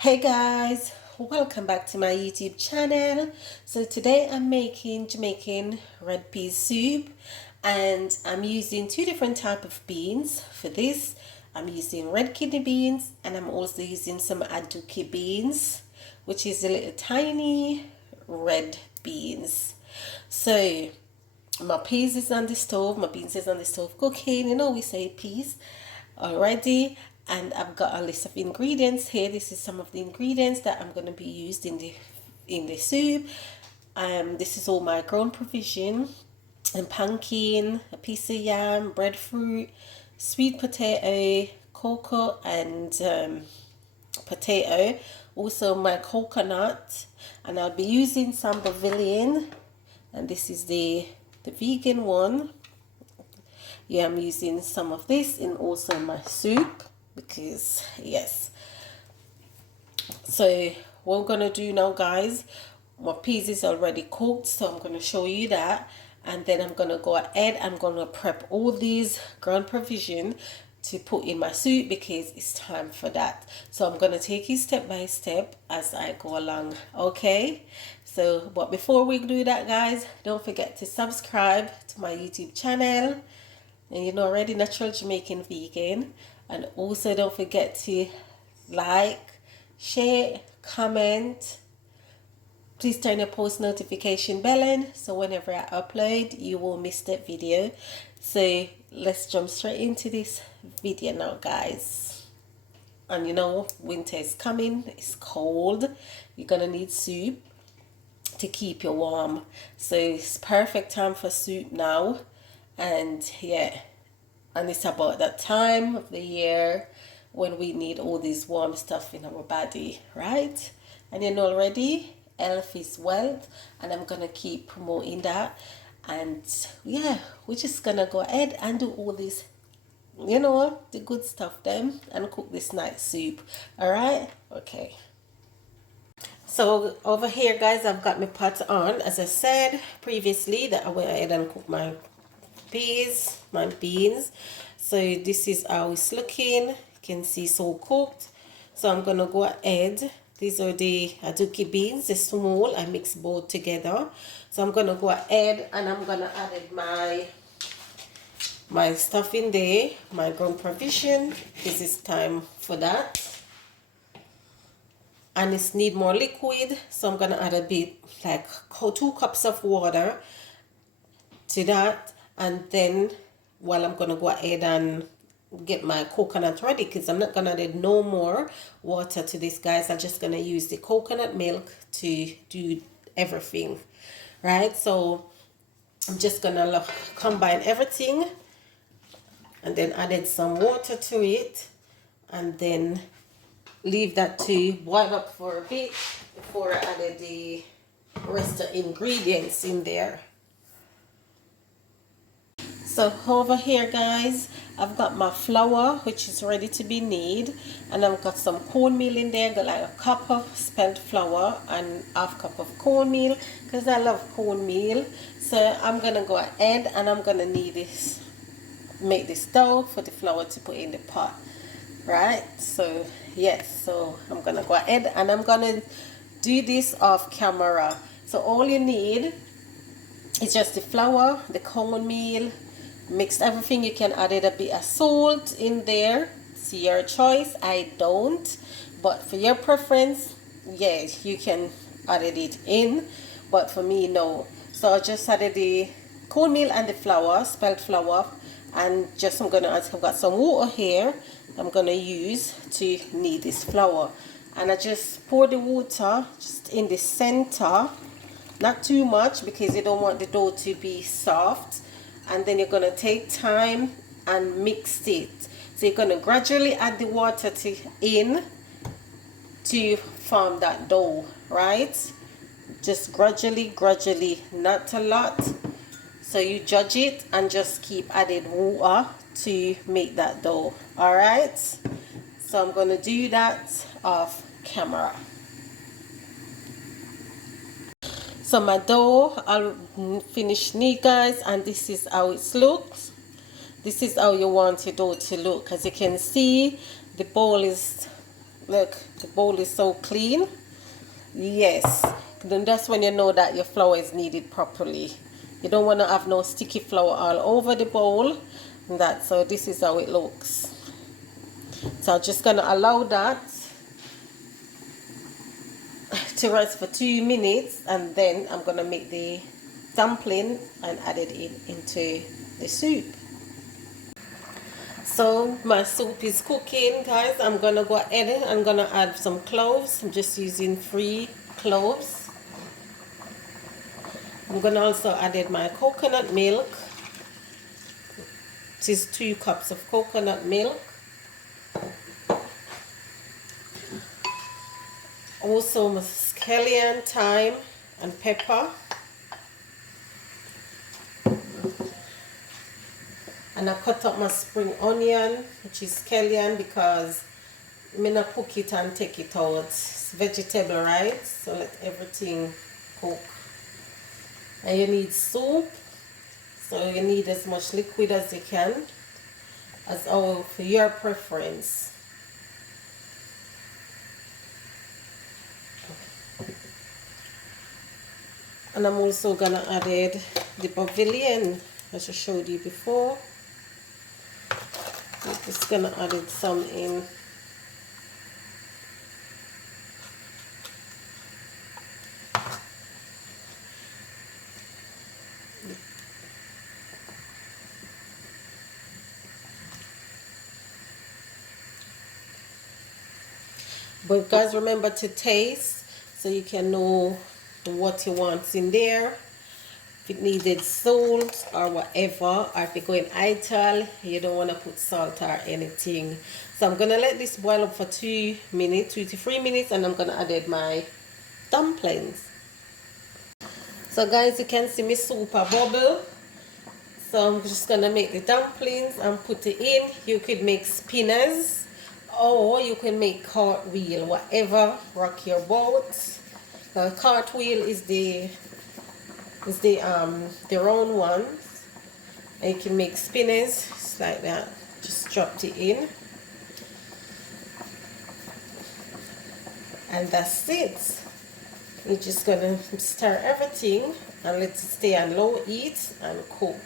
Hey guys, welcome back to my YouTube channel. So today I'm making Jamaican red pea soup, and I'm using two different type of beans for this. I'm using red kidney beans, and I'm also using some aduki beans, which is a little tiny red beans. So my peas is on the stove, my beans is on the stove cooking. You know, we say peas already, and I've got a list of ingredients here. This is some of the ingredients that I'm going to be used in the soup. This is all my grown provision: and pumpkin, a piece of yam, breadfruit, sweet potato, cocoa, and potato. Also my coconut, and I'll be using some Bavilion, and this is the vegan one. Yeah, I'm using some of this in also my soup because yes. So what I'm gonna do now, guys, my peas is already cooked, so I'm gonna show you that, and then I'm gonna go ahead, I'm gonna prep all these ground provision to put in my soup because it's time for that. So I'm gonna take you step by step as I go along, okay? So but before we do that, guys, don't forget to subscribe to my YouTube channel, and you know, already natural Jamaican vegan, and also don't forget to like, share, comment. Please turn your post notification bell on so whenever I upload you won't miss that video. So let's jump straight into this video now, guys. And you know, winter is coming, it's cold, you're gonna need soup to keep you warm, so it's perfect time for soup now. And yeah, and it's about that time of the year when we need all this warm stuff in our body, right? And you know already, health is wealth, and I'm gonna keep promoting that. And yeah, we're just gonna go ahead and do all this, you know, the good stuff then, and cook this nice soup. All right, okay. So over here, guys, I've got my pot on. As I said previously, that I went ahead and cooked my peas, my beans. So this is how it's looking. You can see it's all cooked. So I'm gonna go ahead. These are the aduki beans, the small. I mix both together. So I'm gonna go ahead and I'm gonna add my stuff in there, my ground provision. This is time for that. And it's need more liquid, so I'm gonna add a bit, like 2 cups of water to that. And then while I'm gonna go ahead and get my coconut ready, because I'm not gonna add no more water to this, guys. I'm just gonna use the coconut milk to do everything, right? So I'm just gonna combine everything and then added some water to it, and then leave that to boil up for a bit before I added the rest of the ingredients in there. So over here, guys, I've got my flour, which is ready to be kneaded, and I've got some cornmeal in there. Got like a cup of spent flour and half cup of cornmeal because I love cornmeal. So I'm gonna go ahead and I'm gonna knead this, make this dough for the flour to put in the pot, right? So yes, so I'm gonna go ahead and I'm gonna do this off camera. So all you need is just the flour, the cornmeal, mixed everything. You can add a bit of salt in there, it's your choice. I don't, but for your preference, yeah, you can add it in, but for me, no. So I just added the cornmeal and the flour, spelt flour, and just I've got some water here I'm gonna use to knead this flour, and I just pour the water just in the center, not too much because you don't want the dough to be soft. And then you're gonna take time and mix it. So you're gonna gradually add the water in to form that dough, right? Just gradually, not a lot. So you judge it and just keep adding water to make that dough. All right, so I'm gonna do that off camera. So my dough, I'll finish knead, guys, and this is how it looks. This is how you want your dough to look. As you can see, the bowl is Look, the bowl is so clean. Yes, then that's when you know that your flour is kneaded properly. You don't want to have no sticky flour all over the bowl. So this is how it looks. So I'm just gonna allow that to rest for 2 minutes, and then I'm gonna make the dumpling and add it into the soup. So my soup is cooking, guys. I'm gonna go ahead. I'm gonna add some cloves. I'm just using 3 cloves. I'm gonna also add my coconut milk. This is 2 cups of coconut milk. Also scallion, thyme, and pepper. And I cut up my spring onion, which is scallion, because I'm gonna cook it and take it out. It's vegetable, right? So let everything cook. And you need soup, so you need as much liquid as you can, as all for your preference. And I'm also gonna add the pavilion, as I showed you before. I'm just gonna add some in. But guys, remember to taste so you can know what you want in there. If it needed salt or whatever, or if you're going ital, you don't want to put salt or anything. So I'm gonna let this boil up for 2 minutes, 2 to 3 minutes, and I'm gonna add my dumplings. So guys, you can see my soup a bubble. So I'm just gonna make the dumplings and put it in. You could make spinners, or you can make cartwheel, whatever rock your boat. The cartwheel is the round one. And you can make spinners just like that. Just dropped it in, and that's it. You're just gonna stir everything and let it stay on low heat and cook.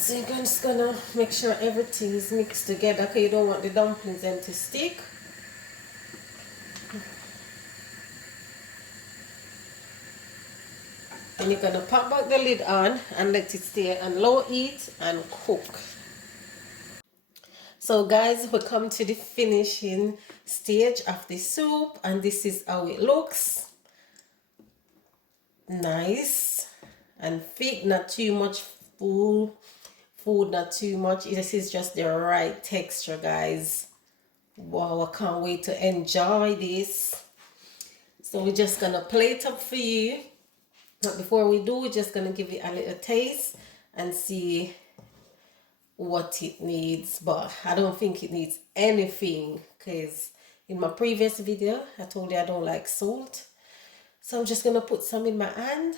So you're just gonna make sure everything is mixed together, because you don't want the dumplings them to stick. And you're gonna pop back the lid on and let it stay on low heat and cook. So guys, we come to the finishing stage of the soup, and this is how it looks. Nice and thick, not too much food, not too much. This is just the right texture, guys. Wow, I can't wait to enjoy this. So we're just gonna plate up for you. But before we do, we're just gonna give it a little taste and see what it needs. But I don't think it needs anything, because in my previous video I told you I don't like salt. So I'm just gonna put some in my hand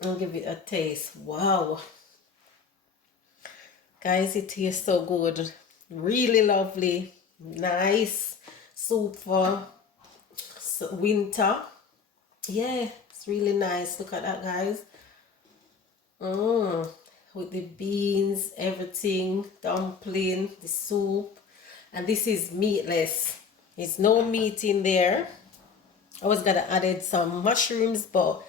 and give it a taste. Wow, guys, it tastes so good. Really lovely, nice soup for winter. Yeah, it's really nice. Look at that, guys. With the beans, everything, dumpling, the soup. And this is meatless. There's no meat in there. I was gonna add some mushrooms, but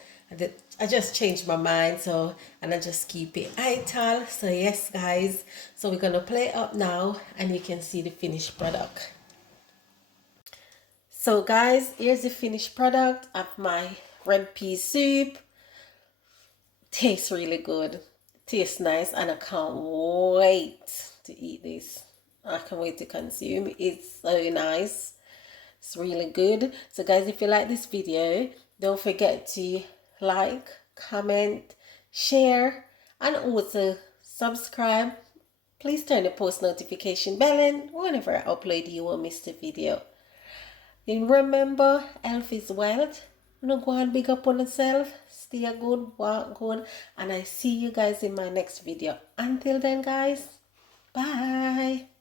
I just changed my mind, so, and I just keep it ital. So yes, guys, so we're gonna play up now and you can see the finished product. So guys, here's the finished product of my red pea soup. Tastes really good, tastes nice, and I can't wait to eat this. I can't wait to consume. It's so nice. It's really good. So guys, if you like this video, don't forget to like, comment, share, and also subscribe. Please turn the post notification bell on whenever I upload, you won't miss the video. And remember, health is wealth. No, go and big up on yourself. Stay good, walk good, and I see you guys in my next video. Until then, guys, bye.